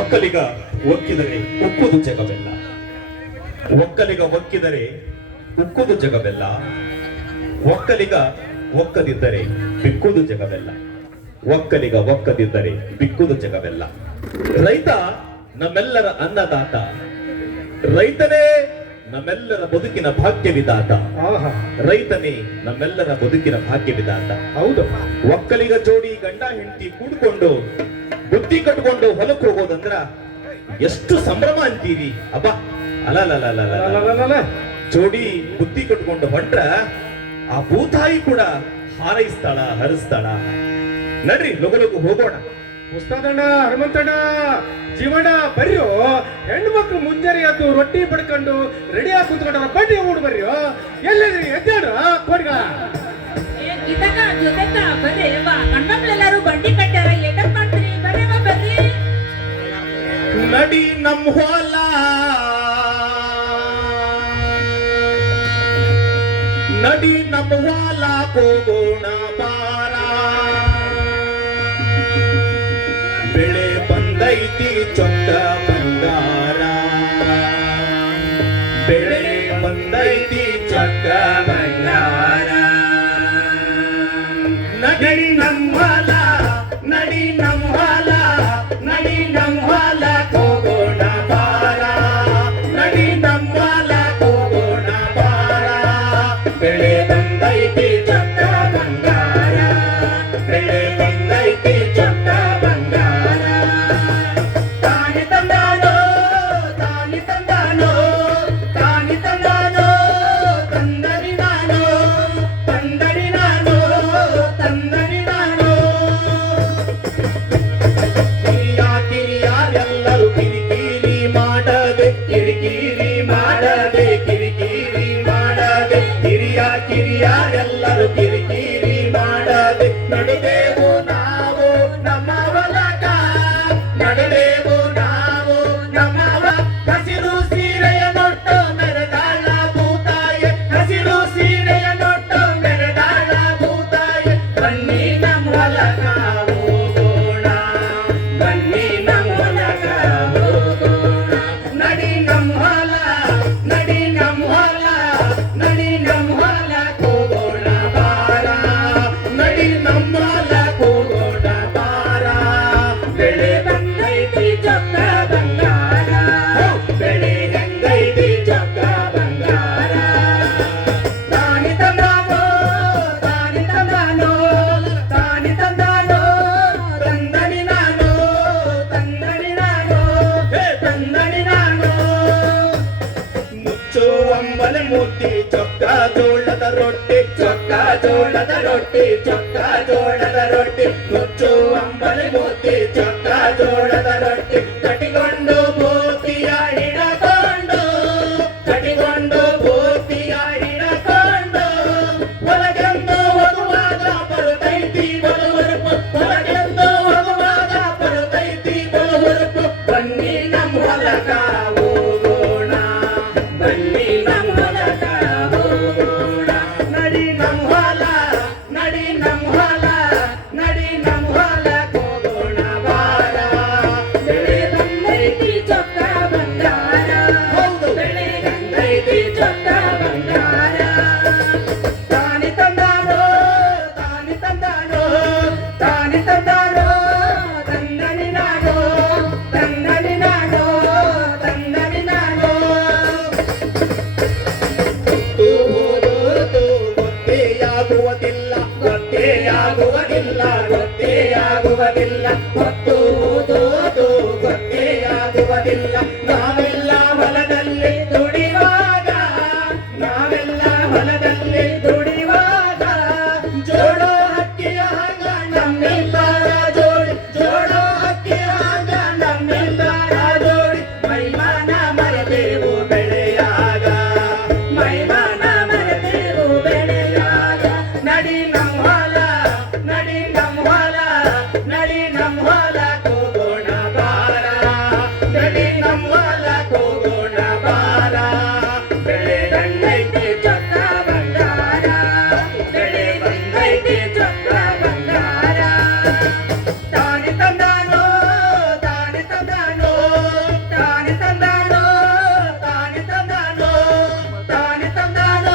ಒಕ್ಕಲಿಗ ಒಕ್ಕಿದರೆ ಉಕ್ಕುದು ಜಗವೆಲ್ಲ. ಒಕ್ಕಲಿಗ ಒಕ್ಕಿದರೆ ಉಕ್ಕುದು ಜಗವೆಲ್ಲ. ಒಕ್ಕಲಿಗ ಒಕ್ಕದಿದ್ದರೆ ಬಿಕ್ಕುದು ಜಗವೆಲ್ಲ. ಒಕ್ಕಲಿಗ ಒಕ್ಕದಿದ್ದರೆ ಬಿಕ್ಕುದು ಜಗವೆಲ್ಲ. ರೈತ ನಮ್ಮೆಲ್ಲರ ಅನ್ನದಾತ. ರೈತನೇ ನಮ್ಮೆಲ್ಲರ ಬದುಕಿನ ಭಾಗ್ಯ ವಿಧಾತ. ರೈತನೇ ನಮ್ಮೆಲ್ಲರ ಬದುಕಿನ ಭಾಗ್ಯ ವಿಧಾತ. ಹೌದು. ಒಕ್ಕಲಿಗ ಜೋಡಿ ಗಂಡ ಹೆಂಡತಿ ಕೂಡ್ಕೊಂಡು ಬುದ್ಧಿ ಕಟ್ಕೊಂಡು ಹೊಲಕ್ಕೆ ಹೋಗೋದಂದ್ರ ಎಷ್ಟು ಸಂಭ್ರಮ ಅಂತೀರಿ ಅಬ್ಬ. ಅಲ್ಲ ಜೋಡಿ ಬುದ್ಧಿ ಕಟ್ಕೊಂಡು ಹೊಂಟ್ರ ಆ ಭೂತಾಯಿ ಕೂಡ ಹಾರೈಸ್ತಾಳ, ಹರಿಸ್ತಾಳ. ನಡ್ರಿ ಲಗು ಲಗು ಹೋಗೋಣ. ಉಸ್ತಾದಣ್ಣ, ಹನುಮಂತಣ್ಣ, ಜೀವಣ್ಣ ಬರ್ರಿಯೋ. ಹೆಣ್ಣು ಮಕ್ಳು ಮುಂಜಾನೆ ಎದ್ದು ರೊಟ್ಟಿ ಪಡ್ಕೊಂಡು ರೆಡಿ ಆಗಿ ಕುತ್ಕೊಂಡ್ರ ಬಡ್ಡಿ ಓಡ್ ಬರ್ರಿಯೋ. ಎಲ್ಲರಿ ಎದ್ದಾಡ್ರ ಕೋಡ್ಗ ಬರ್ರಿ ಗಂಡ್ಮಕ್ಳೆಲ್ಲಾರು ಬಂಡಿ ಕಟ್ಟಾರ. ಎಡಕ್ ಮಾಡ್ತೀರಿ ಬರ್ರಿ ಬರ್ರಿ. ನಡಿ ನಮ್ ಹೊಲ, ನಡಿ ನಮ್ ಹೊಲ ಹೋಗೋಣ ಬಾರ. ಬೆಳೆ ಬಂದೈತಿ ಚೊಕ್ಕ ಬಂಗಾರ. ಬೆಳೆ ಬಂದೈತಿ ಚೊಕ್ಕ ಬಂಗಾರ. ನಡಿ ನಮ್ ಹೊಲ, ನಡಿ ನಮ್ ಹೊಲ, ನಡಿ ನಮ್ ಹೊಲ ಹೋಗೋಣ ಬಾರ. ನಡಿ ನಮ್ ಹೊಲ ಹೋಗೋಣ ಬಾರ. ಬೆಳೆ ಬಂದೈತಿ ಚೊಕ್ಕ ಬಂಗಾರ. ಬೆಳೆ ಬಂದೈತಿ ಚೊಕ್ಕ ಬಂಗಾರ. ತಾನಿ ತಂದಾನೋ, ತಾನಿ ತಂದಾನೋ, ತಾನಿ ತಂದಾನೋ, ತಂದರಿ ನಾನು, ತಂದರಿ ನಾನು, ತಂದರಿ ನಾನು. ಕಿರಿಯಾರೆಲ್ಲರೂ ಕಿರಿಕಿರಿ ಮಾಡದೆ, ಕಿರಿಕಿರಿ ಮಾಡದೆ, ಕಿರಿಕಿರಿ ಮಾಡದೆ. ಕಿರಿಯಾರೆಲ್ಲರೂ ಕಿರಿಕಿರಿ ಮಾಡದೆ. ನಡುವೆವು ನಾವು ನಮ್ಮ ಹೊಲಕ, ನಡುವೆವು ನಾವು ನಮ್ಮ ಹಸಿರು ಸೀರೆಯ ನೊಟ್ಟು ಮೆರೆದಾಳ ಭೂತಾಯ. ಹಸಿರು ಸೀರೆಯ ನೊಟ್ಟು ಮೆರೆದಾಳ ಭೂತಾಯ. ಬನ್ನಿ ನಮ್ಮ ಹೊಲಕ ಹೋಗೋಣ, ಬನ್ನಿ ನಮ್ಮ ಹೊಲಕ ಹೋಗೋಣ. ನಡಿ ನಮ್ಮ ಹೊಲ, ನಡಿ ನಮ್ಮ ಹೊಲ, ನಡಿ ನಮ್ಮ ಹೊಲ ಹೋಗೋಣ ಬಾರ. ನಡಿ ನಮ್ಮ ಹೊಲ ಹೋಗೋಣ ಬಾರ. ಬೆಳೆ ಬಂದೈತಿ ಚೊಕ್ಕ ಬಂಗಾರ. ಬೆಳೆ ಹೆಂಗೈತಿ ಚೊಕ್ಕ ಬಂಗಾರ. ತಾನಿ ತಂದಾನೋ, ತಾನಿ ತಂದಾನೋ, ತಾನಿ ತಂದಾನೋ, ತಂದನಿ ನಾನು, ತಂದನಿ ನಾನು, ತಂದನಿ ನಾನು. ಮುಚ್ಚು ಅಂಬಲೆ ಮೂತಿ ಚೊಕ್ಕ ಜೋಳದ ರೊಟ್ಟಿ, ಚೊಕ್ಕ ಜೋಳದ ರೊಟ್ಟಿ, ಚೊಕ್ಕ ಜೋಳದ ರೊಟ್ಟಿ. ಮುಚ್ಚು ಅಂಬಲೆ ಮೂತಿ ಚೊಕ್ಕ ಜೋಳದ ರೊಟ್ಟಿ. ಕಟ್ಟಿಕೊಂಡು ಭೂತಿಯ ಹಿಡಕೊಂಡು, ಕಟ್ಟಿಕೊಂಡು ಭೂತಿಯ ಹಿಡಕೊಂಡು. ಹೊಲಗೆಂದು ಹೋಗುವಾಗ ಬರುತ್ತೈತಿ ಬರುವರಪು, ಹೊಲಗೆಂದು ಹೋಗುವಾಗ ಬರುತ್ತೈತಿ ಬರುವರಪು. ಬನ್ನಿ ನಮ್ಮ ಹೊಲಕ ಹೋಗೋಣ, ಬನ್ನಿ ನಮ್ಮ ಹೊಲಕ ಹೋಗೋಣ. ನಡಿ ನಮ್ಮ ಹೊಲ, ನಡಿ ನಮ್ಮ ಹೊಲ, ನಡಿ ನಮ್ಮ ಹೊಲ ಹೋಗೋಣ ಬಾರ. ಬೆಳೆ ಬಂದೈತಿ ಚೊಕ್ಕ ಬಂಗಾರ. ಹೌದು, ಬೆಳೆ ಬಂದೈತಿ ಚೊಕ್ಕ ಬಂಗಾರ. ತಾನಿ ತಂದಾನೋ, ತಾನಿ ತಂದಾನೋ, ತಾನಿ ತಂದಾನೋ, ತಂದನಿ ನಾನು, ತಂದನಿ ನಾನು, ತಂದನಿ ನಾನು. ಗೊತ್ತೇಯಾಗುವುದಿಲ್ಲ, ಗೊತ್ತೇಯಾಗುವುದಿಲ್ಲ, ಗೊತ್ತೇಯಾಗುವುದಿಲ್ಲ. ಹೊತ್ತು ಹೋದೋದು ಗೊತ್ತೇಯಾಗುವುದಿಲ್ಲ. ನಾವೆಲ್ಲ ಹೊಲದಲ್ಲಿ ದುಡಿವಾಗ, ನಾವೆಲ್ಲ ಹೊಲದಲ್ಲಿ ದುಡಿವಾಗ. ಜೋಡೋ ಹಕ್ಕಿಯ ಹಾಗ ನಮ್ಮೆಲ್ಲರ ಜೋಡಿ, ಜೋಡೋ ಹಕ್ಕಿಯ ಹಾಗ ನಮ್ಮೆಲ್ಲರ ಜೋಡಿ. ಮೈಮಾನ ಮರೆತೆವು ಬೆಳೆಯಾಗ, ಮೈಮಾನ ಮರೆತೆವು ಬೆಳೆಯಾಗ. ನಡಿ ನಮ್ಮ ಹೊಲ, ನಡಿ ನಮ್ಮ ಹೊಲ, ನಡಿ ನಮ್ಮ ಹೊಲ ಹೋಗೋಣ ಬಾರ. ನಡಿ ನಮ್ಮ ಹೊಲ ಹೋಗೋಣ ಬಾರ. ಬೆಳೆ ಬಂದೈತಿ ಚೊಕ್ಕ ಬಂಗಾರ. ಬೆಳೆ ಬಂದೈತಿ ಚೊಕ್ಕ ಬಂಗಾರ. ತಾನಿ ತಂದಾನೋ, ತಂದಾನ